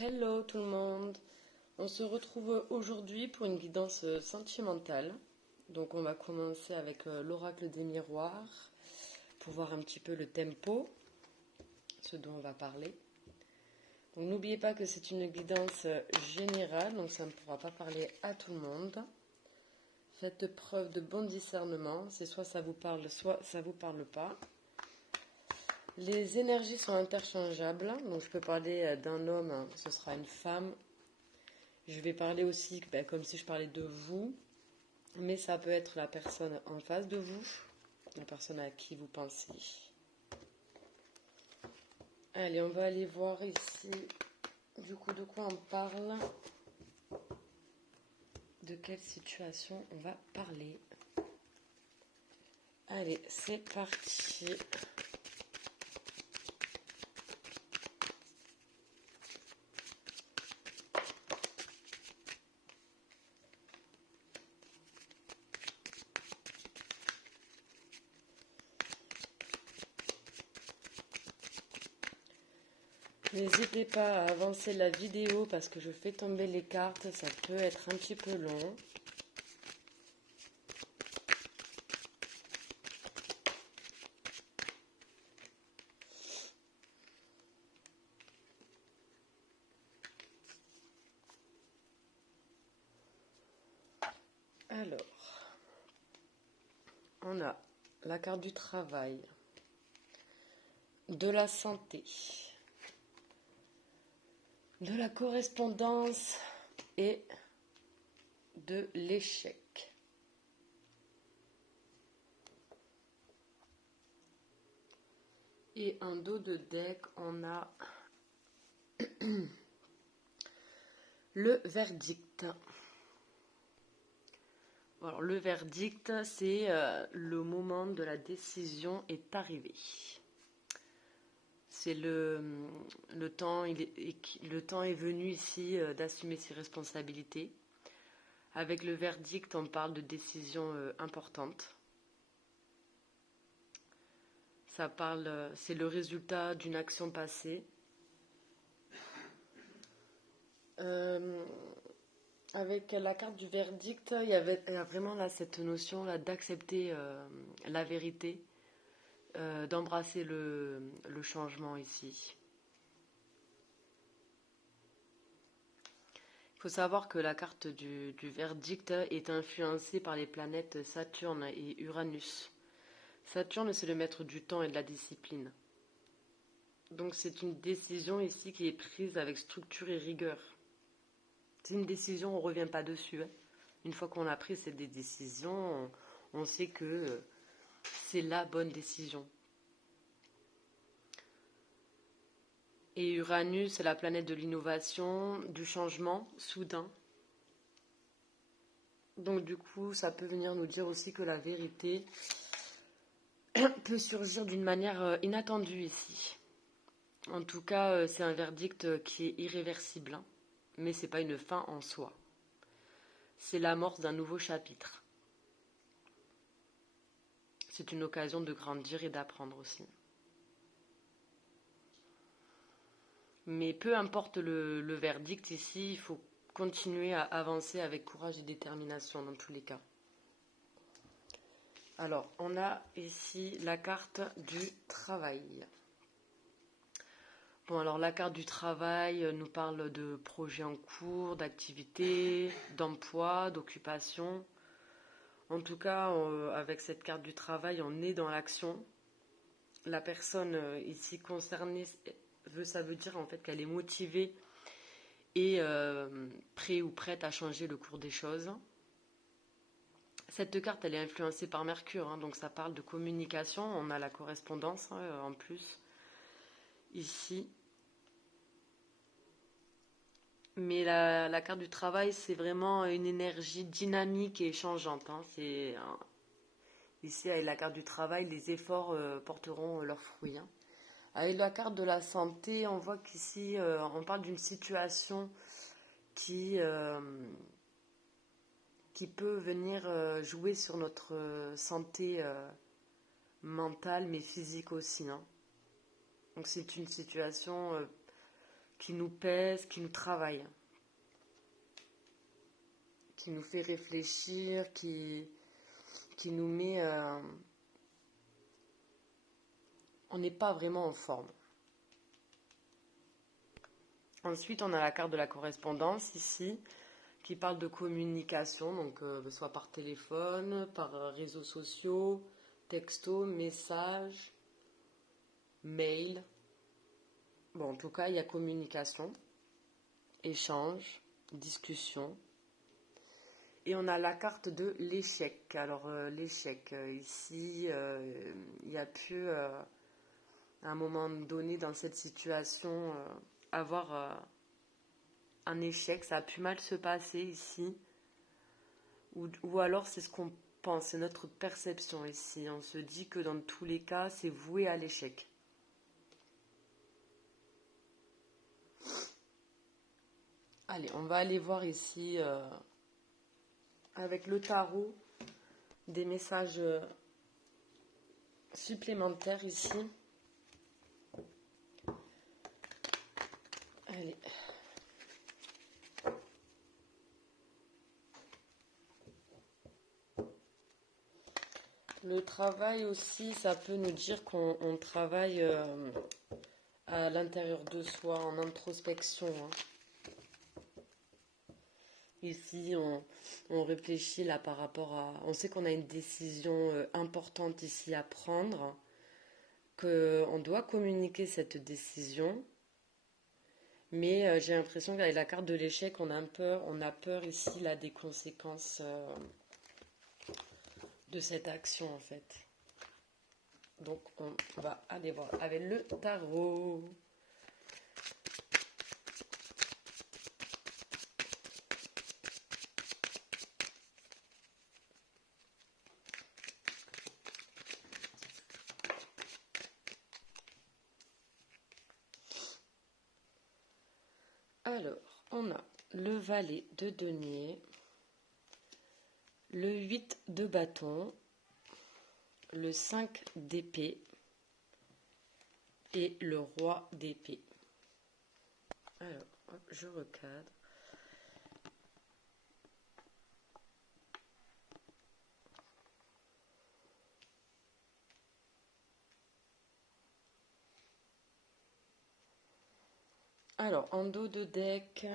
Hello tout le monde, on se retrouve aujourd'hui pour une guidance sentimentale. Donc on va commencer avec l'oracle des miroirs pour voir un petit peu le tempo, ce dont on va parler. Donc n'oubliez pas que c'est une guidance générale, donc ça ne pourra pas parler à tout le monde. Faites preuve de bon discernement, c'est soit ça vous parle, soit ça vous parle pas. Les énergies sont interchangeables, donc je peux parler d'un homme, ce sera une femme. Je vais parler aussi comme si je parlais de vous, mais ça peut être la personne en face de vous, la personne à qui vous pensez. Allez, on va aller voir ici, du coup, de quoi on parle, de quelle situation on va parler. Allez, c'est parti. N'hésitez pas à avancer la vidéo parce que je fais tomber les cartes, ça peut être un petit peu long. Alors, on a la carte du travail, de la santé, de la correspondance et de l'échec. Et en dos de deck, on a le verdict. Alors, le verdict, c'est le moment de la décision est arrivé. C'est le temps, le temps est venu ici d'assumer ses responsabilités. Avec le verdict, on parle de décision importante. Ça parle, c'est le résultat d'une action passée. Avec la carte du verdict, il y a vraiment là cette notion là d'accepter la vérité, d'embrasser le changement ici. Il faut savoir que la carte du verdict est influencée par les planètes Saturne et Uranus. Saturne, c'est le maître du temps et de la discipline. Donc c'est une décision ici qui est prise avec structure et rigueur. C'est une décision, on ne revient pas dessus. Une fois qu'on a pris cette décision, on sait que c'est la bonne décision. Et Uranus, c'est la planète de l'innovation, du changement soudain. Donc du coup, ça peut venir nous dire aussi que la vérité peut surgir d'une manière inattendue ici. En tout cas, c'est un verdict qui est irréversible, mais c'est pas une fin en soi. C'est l'amorce d'un nouveau chapitre. C'est une occasion de grandir et d'apprendre aussi. Mais peu importe le verdict ici, il faut continuer à avancer avec courage et détermination dans tous les cas. Alors, on a ici la carte du travail. Bon, alors la carte du travail nous parle de projets en cours, d'activités, d'emploi, d'occupation. En tout cas, avec cette carte du travail, on est dans l'action. La personne ici concernée, ça veut dire en fait qu'elle est motivée et prête ou prête à changer le cours des choses. Cette carte, elle est influencée par Mercure, donc ça parle de communication. On a la correspondance en plus ici. Mais la carte du travail, c'est vraiment une énergie dynamique et changeante. Ici, avec la carte du travail, les efforts porteront leurs fruits. Avec la carte de la santé, on voit qu'ici, on parle d'une situation qui peut venir jouer sur notre santé mentale, mais physique aussi. Donc c'est une situation qui nous pèse, qui nous travaille, qui nous fait réfléchir, qui nous met... on n'est pas vraiment en forme. Ensuite, on a la carte de la correspondance ici, qui parle de communication, donc soit par téléphone, par réseaux sociaux, texto, message, mail. Bon, en tout cas, il y a communication, échange, discussion. Et on a la carte de l'échec. Alors, l'échec, ici, il y a pu, à un moment donné dans cette situation, avoir un échec. Ça a pu mal se passer ici. Ou alors, c'est ce qu'on pense, c'est notre perception ici. On se dit que dans tous les cas, c'est voué à l'échec. Allez, on va aller voir ici, avec le tarot, des messages supplémentaires ici. Allez. Le travail aussi, ça peut nous dire qu'on travaille à l'intérieur de soi, en introspection. Hein. Ici, on réfléchit là par rapport à... On sait qu'on a une décision importante ici à prendre, qu'on doit communiquer cette décision, mais j'ai l'impression qu'avec la carte de l'échec, on a peur ici là des conséquences de cette action en fait. Donc on va aller voir avec le tarot. Alors, on a le valet de denier, le 8 de bâton, le 5 d'épée et le roi d'épée. Alors, hop, je recadre. Alors, en dos de deck,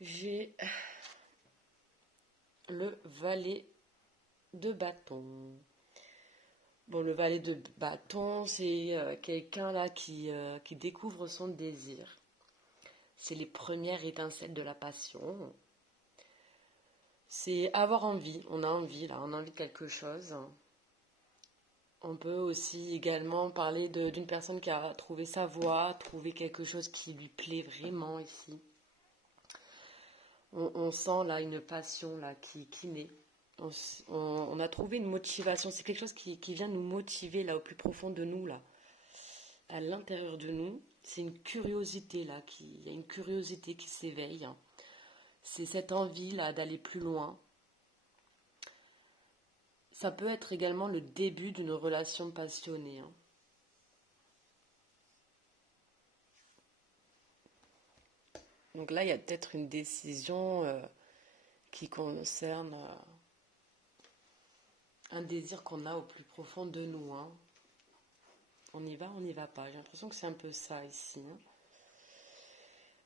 j'ai le valet de bâton. Bon, le valet de bâton, c'est quelqu'un là qui découvre son désir. C'est les premières étincelles de la passion. C'est avoir envie. On a envie là, on a envie de quelque chose. On peut aussi également parler d'une personne qui a trouvé sa voie, trouvé quelque chose qui lui plaît vraiment ici. On sent là une passion là qui naît. On a trouvé une motivation. C'est quelque chose qui vient nous motiver là au plus profond de nous là, à l'intérieur de nous. C'est une curiosité là, il y a une curiosité qui s'éveille. C'est cette envie là d'aller plus loin. Ça peut être également le début d'une relation passionnée. Hein. Donc là, il y a peut-être une décision qui concerne un désir qu'on a au plus profond de nous. Hein. On y va, on n'y va pas. J'ai l'impression que c'est un peu ça ici. Hein.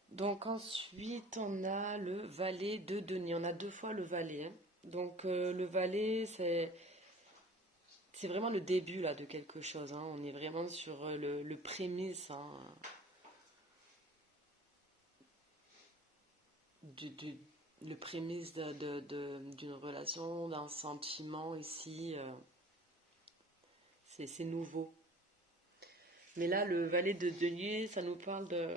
Donc ensuite, on a le valet de denier. On a 2 fois le valet. Hein. Donc le valet, c'est vraiment le début là de quelque chose. Hein. On est vraiment sur le prémisse hein, le prémisse d'une relation, d'un sentiment ici. C'est nouveau. Mais là, le valet de denier, ça nous parle de...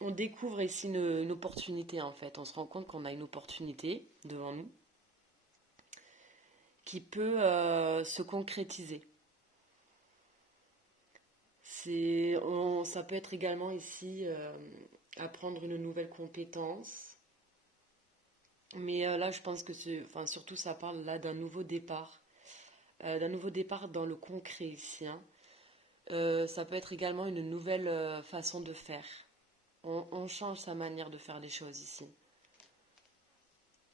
On découvre ici une opportunité en fait. On se rend compte qu'on a une opportunité devant nous qui peut se concrétiser. Ça peut être également ici apprendre une nouvelle compétence. Mais là, je pense que surtout ça parle là d'un nouveau départ. D'un nouveau départ dans le concret ici. Hein. Ça peut être également une nouvelle façon de faire. On change sa manière de faire les choses ici.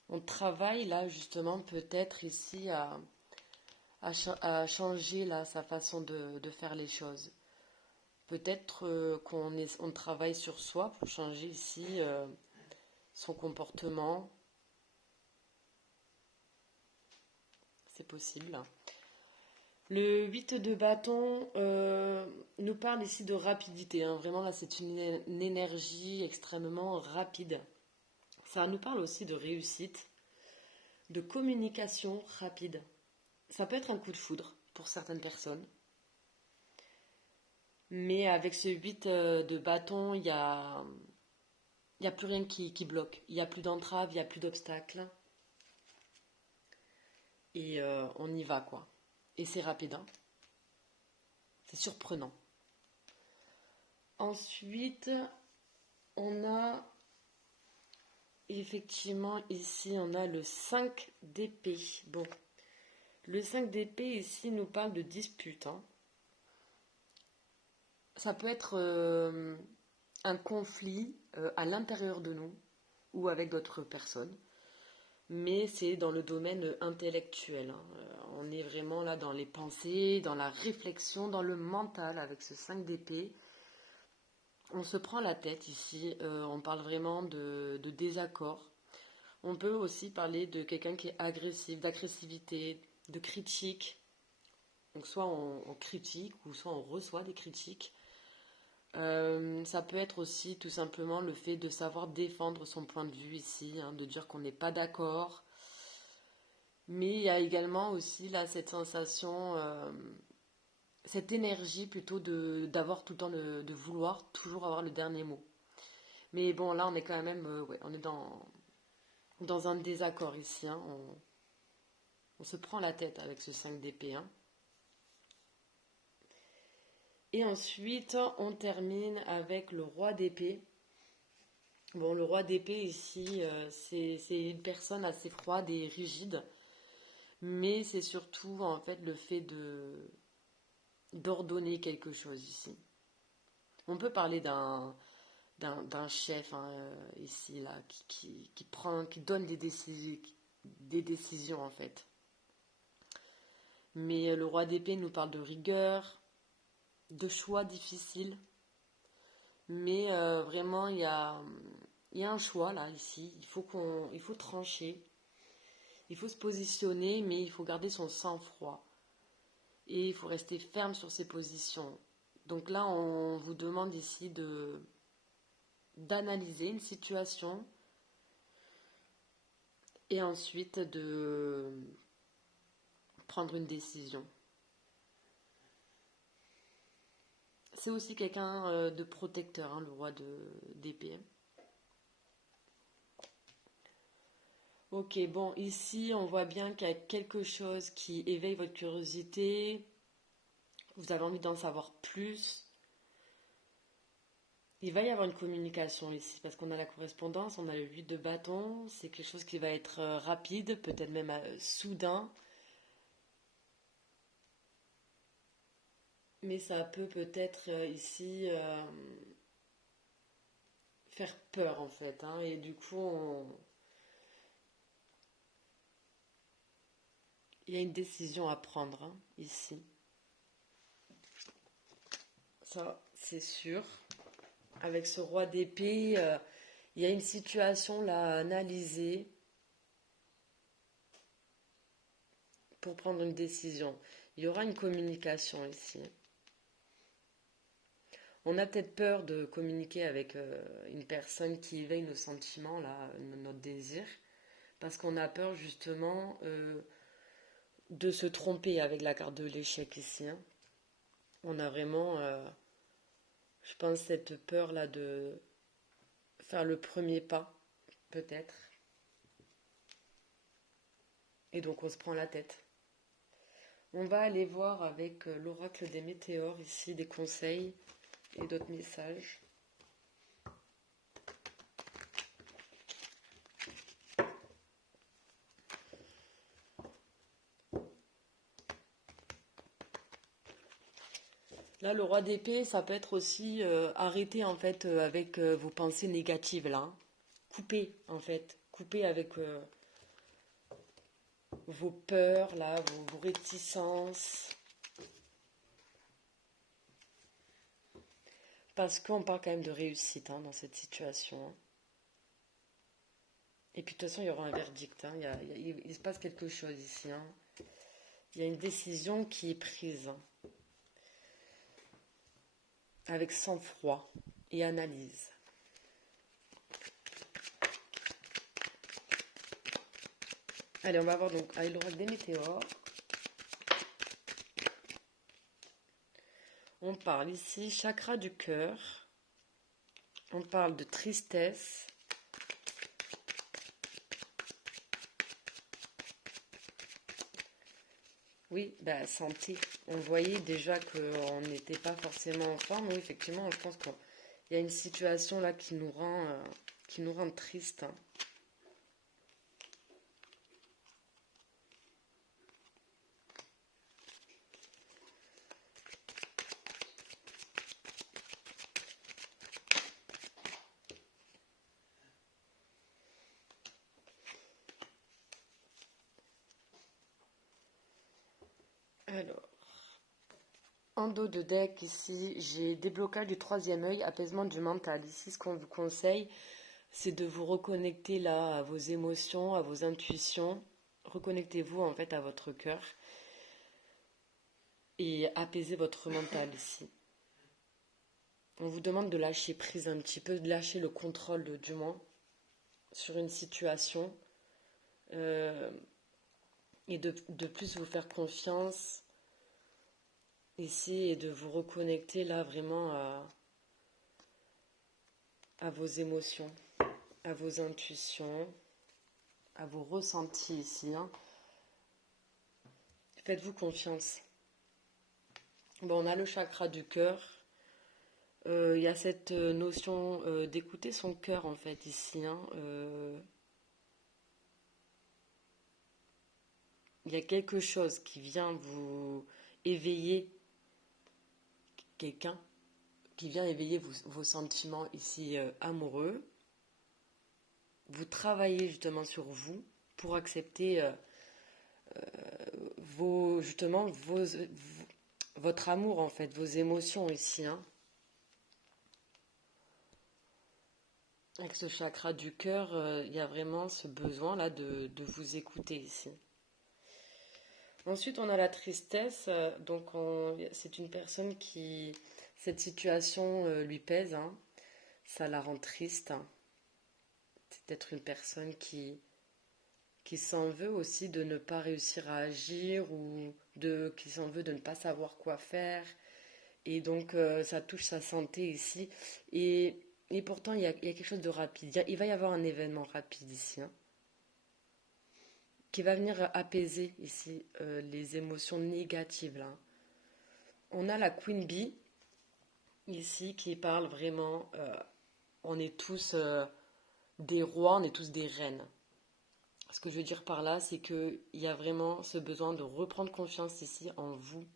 On travaille là justement peut-être ici à changer là sa façon de faire les choses. Peut-être on travaille sur soi pour changer ici son comportement. C'est possible. Le 8 de bâton nous parle ici de rapidité, hein. Vraiment là c'est une énergie extrêmement rapide. Ça nous parle aussi de réussite, de communication rapide. Ça peut être un coup de foudre pour certaines personnes. Mais avec ce 8 de bâton, y a plus rien qui bloque. Il n'y a plus d'entrave, il n'y a plus d'obstacles. Et on y va, quoi. Et c'est rapide, hein. C'est surprenant. Ensuite, on a effectivement ici, on a le 5 d'épée. Bon, le 5 d'épée ici nous parle de dispute, hein. Ça peut être un conflit à l'intérieur de nous ou avec d'autres personnes, mais c'est dans le domaine intellectuel, hein. On est vraiment là dans les pensées, dans la réflexion, dans le mental avec ce 5 d'épée. On se prend la tête ici, on parle vraiment de désaccord. On peut aussi parler de quelqu'un qui est agressif, d'agressivité, de critique. Donc soit on critique ou soit on reçoit des critiques. Ça peut être aussi tout simplement le fait de savoir défendre son point de vue ici, hein, de dire qu'on n'est pas d'accord. Mais il y a également aussi là cette sensation, cette énergie plutôt d'avoir tout le temps de vouloir toujours avoir le dernier mot. Mais bon, là on est quand même, ouais, on est dans un désaccord ici, hein. On se prend la tête avec ce 5 d'épée, hein. Et ensuite, on termine avec le roi d'épée. Bon, le roi d'épée ici, c'est une personne assez froide et rigide, mais c'est surtout en fait le fait d'ordonner quelque chose ici. On peut parler d'un chef, hein, ici là qui donne des décisions en fait. Mais le roi d'épée nous parle de rigueur, de choix difficiles. Mais vraiment, il y a un choix là, ici. Il faut trancher. Il faut se positionner, mais il faut garder son sang-froid. Et il faut rester ferme sur ses positions. Donc là, on vous demande ici d'analyser une situation et ensuite de prendre une décision. C'est aussi quelqu'un de protecteur, hein, le roi d'épée. Ok, bon, ici on voit bien qu'il y a quelque chose qui éveille votre curiosité. Vous avez envie d'en savoir plus. Il va y avoir une communication ici parce qu'on a la correspondance, on a le 8 de bâton. C'est quelque chose qui va être rapide, peut-être même soudain. Mais ça peut peut-être ici faire peur en fait, hein. Et du coup, il y a une décision à prendre, hein, ici. Ça, c'est sûr. Avec ce roi d'épée, il y a une situation là à analyser pour prendre une décision. Il y aura une communication ici. On a peut-être peur de communiquer avec une personne qui éveille nos sentiments, là, notre désir, parce qu'on a peur justement de se tromper avec la carte de l'échec ici, hein. On a vraiment, je pense, cette peur-là de faire le premier pas, peut-être. Et donc on se prend la tête. On va aller voir avec l'oracle des météores ici des conseils et d'autres messages. Là, le roi d'épée, ça peut être aussi arrêter en fait avec vos pensées négatives là, hein. Couper en fait. Couper avec vos peurs là, vos réticences. Parce qu'on parle quand même de réussite hein, dans cette situation, hein. Et puis de toute façon, il y aura un verdict, hein. Il se passe quelque chose ici, hein. Il y a une décision qui est prise, hein, avec sang-froid et analyse. Allez, on va voir donc avec l'oracle des météores. On parle ici chakra du cœur. On parle de tristesse. Oui, bah, santé. On voyait déjà qu'on n'était pas forcément en forme. Oui, effectivement, je pense qu'il y a une situation là qui nous rend triste, hein. Alors, en dos de deck, ici, j'ai déblocage du troisième œil, apaisement du mental. Ici, ce qu'on vous conseille, c'est de vous reconnecter là à vos émotions, à vos intuitions. Reconnectez-vous en fait à votre cœur et apaisez votre mental ici. On vous demande de lâcher prise un petit peu, de lâcher le contrôle du moins sur une situation euh, et de plus vous faire confiance ici et de vous reconnecter là vraiment à vos émotions, à vos intuitions, à vos ressentis ici, hein. Faites-vous confiance. Bon, on a le chakra du cœur. Il y a cette notion d'écouter son cœur en fait ici, hein. Il y a quelque chose qui vient vous éveiller, quelqu'un qui vient éveiller vos sentiments ici amoureux. Vous travaillez justement sur vous pour accepter votre amour en fait, vos émotions ici, hein. Avec ce chakra du cœur, il y a vraiment ce besoin là de vous écouter ici. Ensuite, on a la tristesse. C'est une personne qui, cette situation lui pèse, hein. Ça la rend triste, hein. C'est peut-être une personne qui s'en veut aussi de ne pas réussir à agir ou qui s'en veut de ne pas savoir quoi faire. Et donc, ça touche sa santé ici. Et pourtant, il y a quelque chose de rapide. Il va y avoir un événement rapide ici, hein, qui va venir apaiser ici les émotions négatives là. On a la Queen Bee ici qui parle vraiment. On est tous des rois, on est tous des reines. Ce que je veux dire par là, c'est qu'il y a vraiment ce besoin de reprendre confiance ici en vous.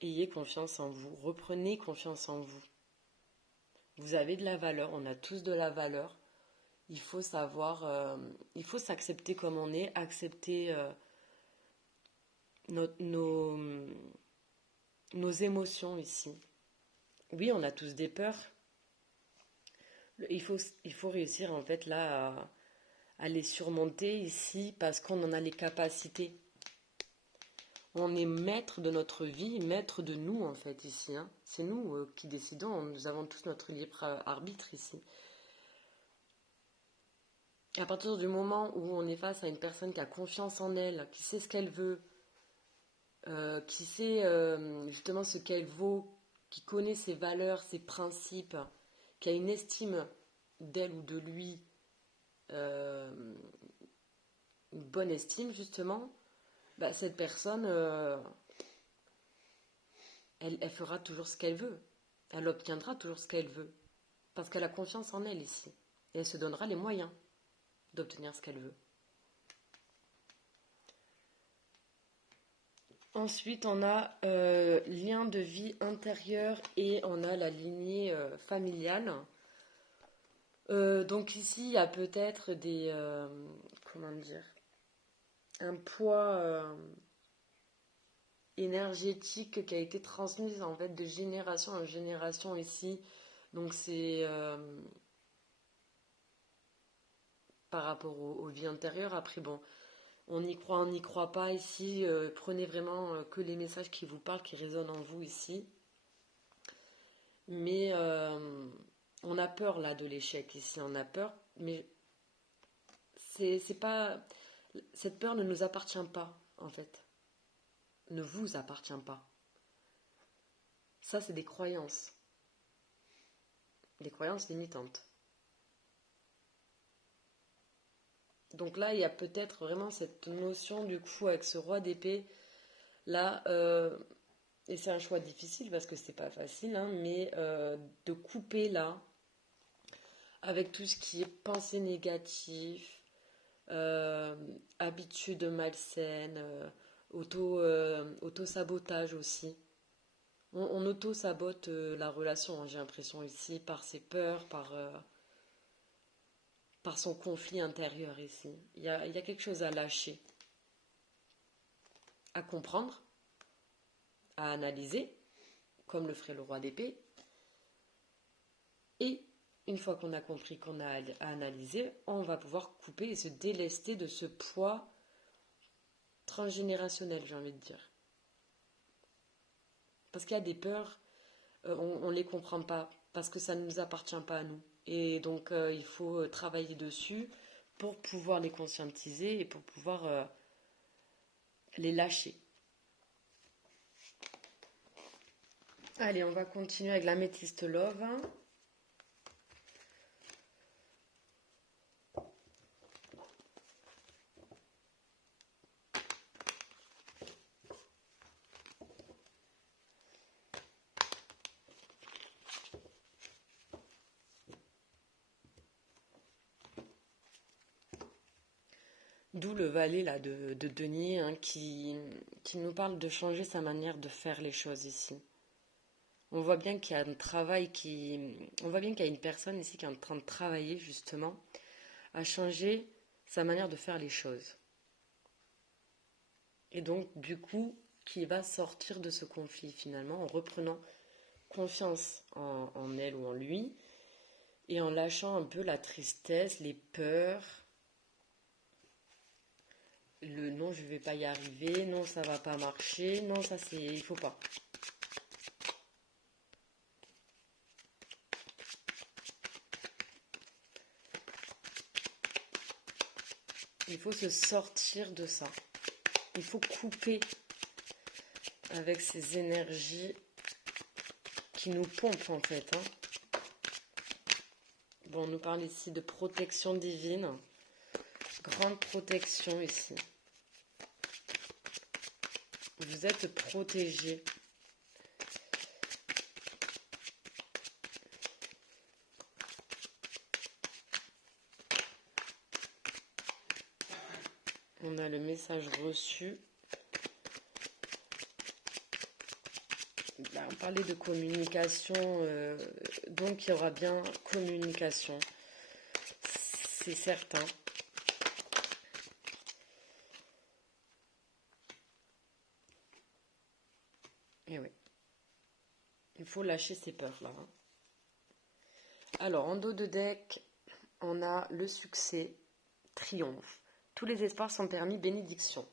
Ayez confiance en vous, reprenez confiance en vous. Vous avez de la valeur, on a tous de la valeur. Il faut savoir, il faut s'accepter comme on est, accepter nos, nos émotions ici. Oui, on a tous des peurs. Il faut réussir en fait là à les surmonter ici parce qu'on en a les capacités. On est maître de notre vie, maître de nous en fait ici, hein. C'est nous qui décidons, nous avons tous notre libre arbitre ici. À partir du moment où on est face à une personne qui a confiance en elle, qui sait ce qu'elle veut, qui sait justement ce qu'elle vaut, qui connaît ses valeurs, ses principes, qui a une estime d'elle ou de lui, euh, une bonne estime justement, bah, cette personne, elle fera toujours ce qu'elle veut. Elle obtiendra toujours ce qu'elle veut. Parce qu'elle a confiance en elle ici. Et elle se donnera les moyens d'obtenir ce qu'elle veut. Ensuite, on a lien de vie intérieure et on a la lignée familiale. Donc ici, il y a peut-être comment dire, un poids énergétique qui a été transmis en fait de génération en génération ici. Donc c'est par rapport aux vies antérieures. Après, bon, on n'y croit pas ici. Prenez vraiment que les messages qui vous parlent, qui résonnent en vous ici. Mais on a peur là de l'échec ici, on a peur, mais c'est pas. Cette peur ne nous appartient pas, en fait. Ne vous appartient pas. Ça, c'est des croyances limitantes. Donc là, il y a peut-être vraiment cette notion du coup avec ce roi d'épée là, et c'est un choix difficile parce que c'est pas facile, hein, mais de couper là avec tout ce qui est pensée négative, euh, habitudes malsaines, auto-sabotage aussi. On auto-sabote la relation, hein, j'ai l'impression ici, par ses peurs, par son conflit intérieur ici. Il y a quelque chose à lâcher, à comprendre, à analyser, comme le ferait le roi d'épée. Et une fois qu'on a compris qu'on a à analyser, on va pouvoir couper et se délester de ce poids transgénérationnel, j'ai envie de dire. Parce qu'il y a des peurs, on ne les comprend pas, parce que ça ne nous appartient pas à nous. Et donc, il faut travailler dessus pour pouvoir les conscientiser et pour pouvoir les lâcher. Allez, on va continuer avec l'améthyste love. D'où le valet là, de Denier hein, qui nous parle de changer sa manière de faire les choses ici. On voit bien qu'il y a un travail On voit bien qu'il y a une personne ici qui est en train de travailler justement à changer sa manière de faire les choses. Et donc, du coup, qui va sortir de ce conflit finalement en reprenant confiance en elle ou en lui et en lâchant un peu la tristesse, les peurs, le non, je vais pas y arriver, non, ça va pas marcher, non, ça c'est. Il faut pas. Il faut se sortir de ça. Il faut couper avec ces énergies qui nous pompent en fait. Hein. Bon, on nous parle ici de protection divine. Grande protection ici. Vous êtes protégés. On a le message reçu. Là, on parlait de communication, donc il y aura bien communication, c'est certain. Et oui, il faut lâcher ces peurs-là. Hein. Alors, en dos de deck, on a le succès, triomphe. Tous les espoirs sont permis, bénédiction.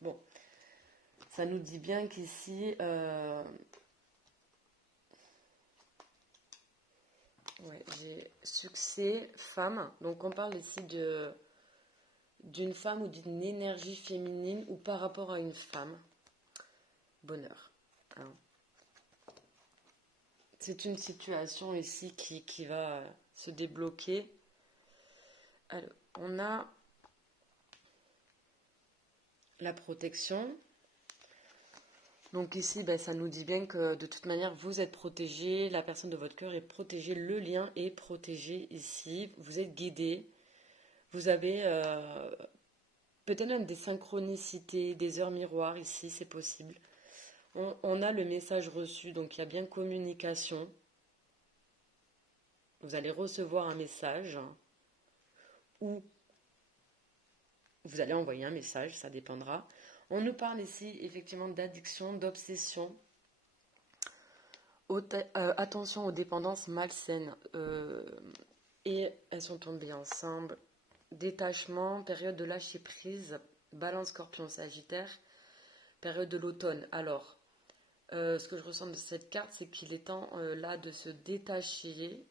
Bon, ça nous dit bien qu'ici, ouais, j'ai succès, femme. Donc on parle ici d'une femme ou d'une énergie féminine ou par rapport à une femme. Bonheur. Hein. C'est une situation ici qui va se débloquer. Alors, on a la protection. Donc ici, ben, ça nous dit bien que de toute manière, vous êtes protégé, la personne de votre cœur est protégée, le lien est protégé ici, vous êtes guidé, vous avez peut-être même des synchronicités, des heures miroirs ici, c'est possible. On a le message reçu, donc il y a bien communication. Vous allez recevoir un message ou vous allez envoyer un message, ça dépendra. On nous parle ici effectivement d'addiction, d'obsession. Attention aux dépendances malsaines. Et elles sont tombées ensemble. Détachement, période de lâcher prise, Balance, Scorpion, Sagittaire, période de l'automne. Alors, ce que je ressens de cette carte, c'est qu'il est temps là de se détacher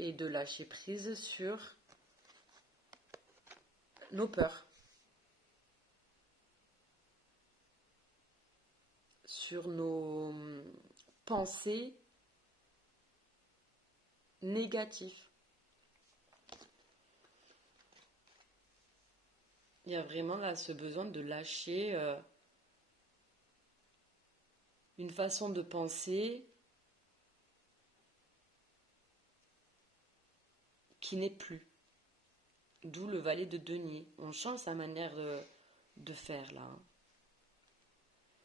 et de lâcher prise sur nos peurs, sur nos pensées négatives. Il y a vraiment là ce besoin de lâcher une façon de penser qui n'est plus. D'où le valet de denier. On change sa manière de faire là.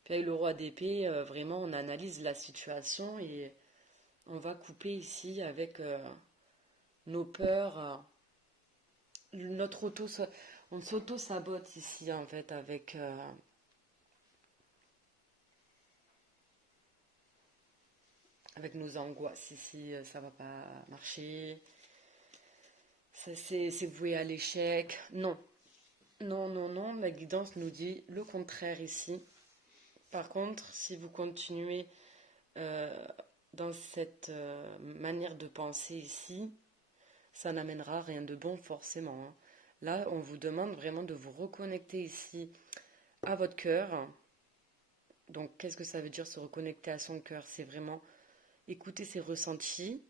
Puis avec le roi d'épée, vraiment on analyse la situation et on va couper ici avec nos peurs, notre on s'auto-sabote ici en fait avec nos angoisses ici, ça va pas marcher, ça c'est voué à l'échec. Non, non, non, non, la guidance nous dit le contraire ici. Par contre, si vous continuez euh, dans cette manière de penser ici, ça n'amènera rien de bon forcément, hein. Là, on vous demande vraiment de vous reconnecter ici à votre cœur. Donc, qu'est-ce que ça veut dire se reconnecter à son cœur? C'est vraiment écouter ses ressentis,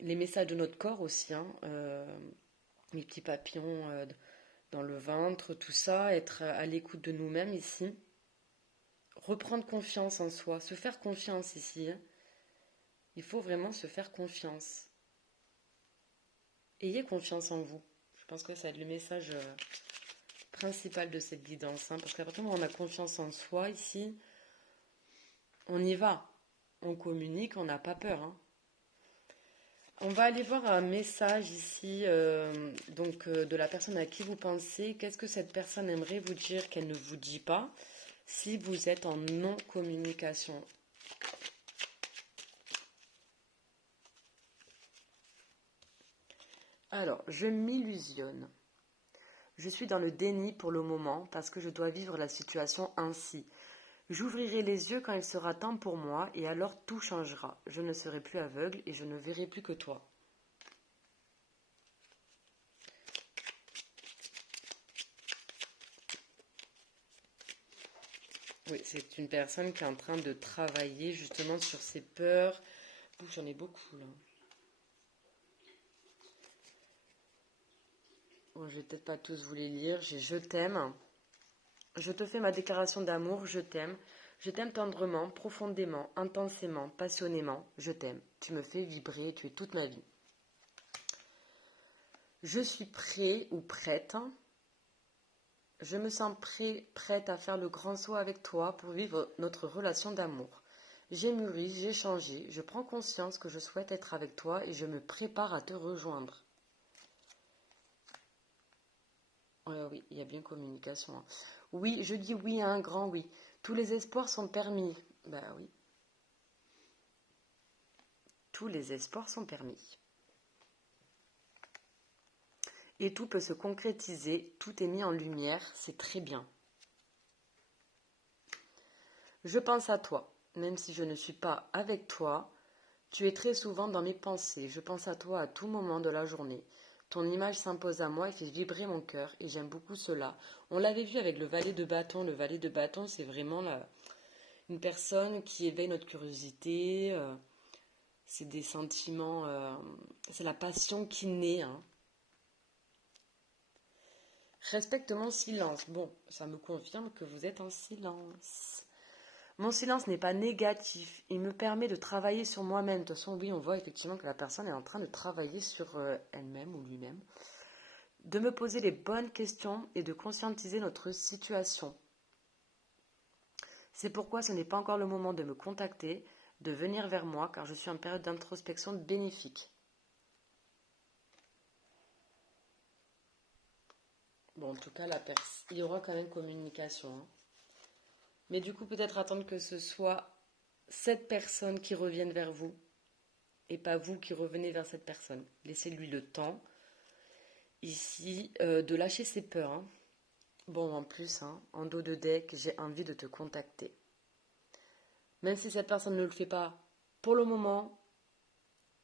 les messages de notre corps aussi, hein, les petits papillons dans le ventre, tout ça, être à l'écoute de nous-mêmes ici. Reprendre confiance en soi, se faire confiance ici, hein. Il faut vraiment se faire confiance. Ayez confiance en vous. Je pense que ça va être le message principal de cette guidance, hein, parce qu'à partir du moment où on a confiance en soi ici, on y va. On communique, on n'a pas peur, hein. On va aller voir un message ici de la personne à qui vous pensez. Qu'est-ce que cette personne aimerait vous dire qu'elle ne vous dit pas si vous êtes en non-communication? Alors, je m'illusionne. Je suis dans le déni pour le moment parce que je dois vivre la situation ainsi. J'ouvrirai les yeux quand il sera temps pour moi et alors tout changera. Je ne serai plus aveugle et je ne verrai plus que toi. Oui, c'est une personne qui est en train de travailler justement sur ses peurs. J'en ai beaucoup là. Bon, je vais peut-être pas tous vous les lire. J'ai je t'aime. Je te fais ma déclaration d'amour, je t'aime. Je t'aime tendrement, profondément, intensément, passionnément. Je t'aime. Tu me fais vibrer, tu es toute ma vie. Je suis prêt ou prête. Je me sens prête à faire le grand saut avec toi pour vivre notre relation d'amour. J'ai mûri, j'ai changé, je prends conscience que je souhaite être avec toi et je me prépare à te rejoindre. Oui, il y a bien communication, hein. Oui, je dis oui à un grand oui. Tous les espoirs sont permis. Bah oui. Tous les espoirs sont permis. Et tout peut se concrétiser, tout est mis en lumière, c'est très bien. Je pense à toi, même si je ne suis pas avec toi, tu es très souvent dans mes pensées, je pense à toi à tout moment de la journée. Ton image s'impose à moi et fait vibrer mon cœur, et j'aime beaucoup cela. On l'avait vu avec le valet de bâton. Le valet de bâton, c'est vraiment une personne qui éveille notre curiosité. C'est des sentiments, c'est la passion qui naît, hein. Respecte mon silence. Bon, ça me confirme que vous êtes en silence. Mon silence n'est pas négatif. Il me permet de travailler sur moi-même. De toute façon, oui, on voit effectivement que la personne est en train de travailler sur elle-même ou lui-même. de me poser les bonnes questions et de conscientiser notre situation. C'est pourquoi ce n'est pas encore le moment de me contacter, de venir vers moi, car je suis en période d'introspection bénéfique. Bon, en tout cas, il y aura quand même communication, hein. Mais du coup, peut-être attendre que ce soit cette personne qui revienne vers vous et pas vous qui revenez vers cette personne. Laissez-lui le temps, ici, de lâcher ses peurs, hein. Bon, en plus, hein, en dos de deck, j'ai envie de te contacter. Même si cette personne ne le fait pas pour le moment,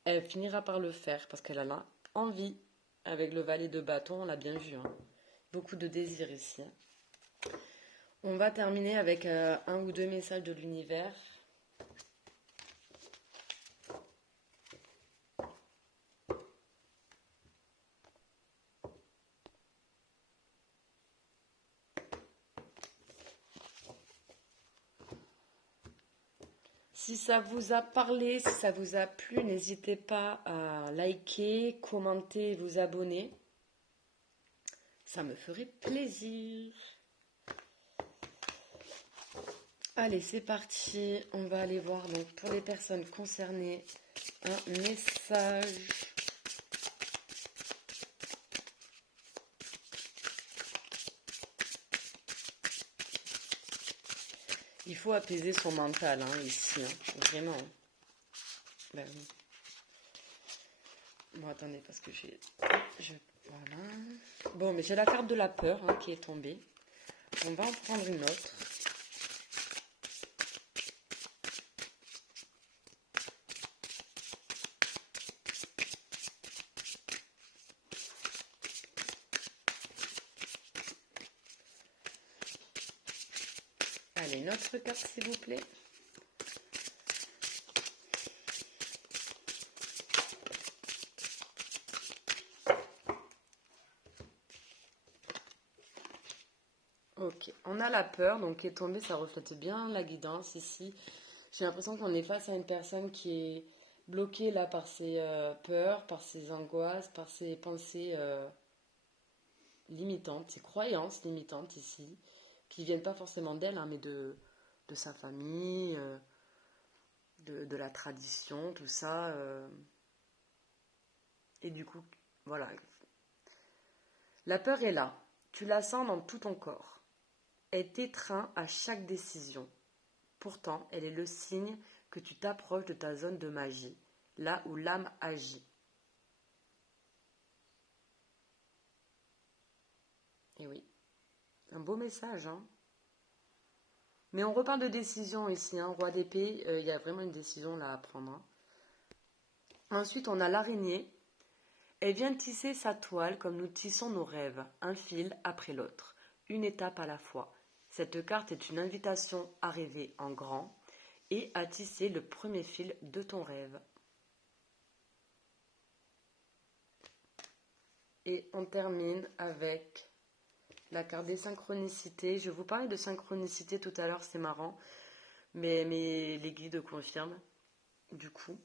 elle finira par le faire parce qu'elle en a envie. Avec le valet de bâton, on l'a bien vu, hein. Beaucoup de désir ici, hein. On va terminer avec un ou deux messages de l'univers. Si ça vous a parlé, si ça vous a plu, n'hésitez pas à liker, commenter et vous abonner. Ça me ferait plaisir. Allez, c'est parti. On va aller voir donc pour les personnes concernées un message. Il faut apaiser son mental, hein, ici, hein, vraiment. Ben oui. Bon, attendez, parce que voilà. Bon, mais j'ai la carte de la peur, hein, qui est tombée. On va en prendre une autre. Allez, une autre carte, s'il vous plaît. Ok, on a la peur, donc qui est tombée, ça reflète bien la guidance ici. J'ai l'impression qu'on est face à une personne qui est bloquée là par ses peurs, par ses angoisses, par ses pensées limitantes, ses croyances limitantes ici, qui viennent pas forcément d'elle, hein, mais de sa famille, de la tradition, tout ça. Et du coup, voilà. La peur est là. Tu la sens dans tout ton corps. Elle t'étreint à chaque décision. Pourtant, elle est le signe que tu t'approches de ta zone de magie, là où l'âme agit. Et oui, un beau message, hein. Mais on reparle de décision ici, hein. Roi d'épée, il y a vraiment une décision là à prendre, hein. Ensuite, on a l'araignée. Elle vient tisser sa toile comme nous tissons nos rêves, un fil après l'autre, une étape à la fois. Cette carte est une invitation à rêver en grand et à tisser le premier fil de ton rêve. Et on termine avec la carte des synchronicités. Je vous parlais de synchronicité tout à l'heure, c'est marrant, mais les guides confirment, du coup.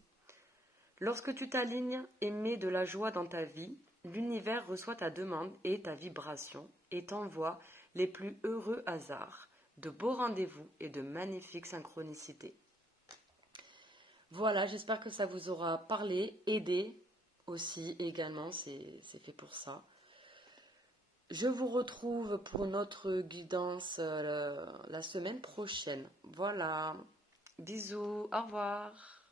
Lorsque tu t'alignes et mets de la joie dans ta vie, l'univers reçoit ta demande et ta vibration et t'envoie les plus heureux hasards, de beaux rendez-vous et de magnifiques synchronicités. Voilà, j'espère que ça vous aura parlé, aidé aussi également, c'est fait pour ça. Je vous retrouve pour notre guidance la semaine prochaine. Voilà, bisous, au revoir.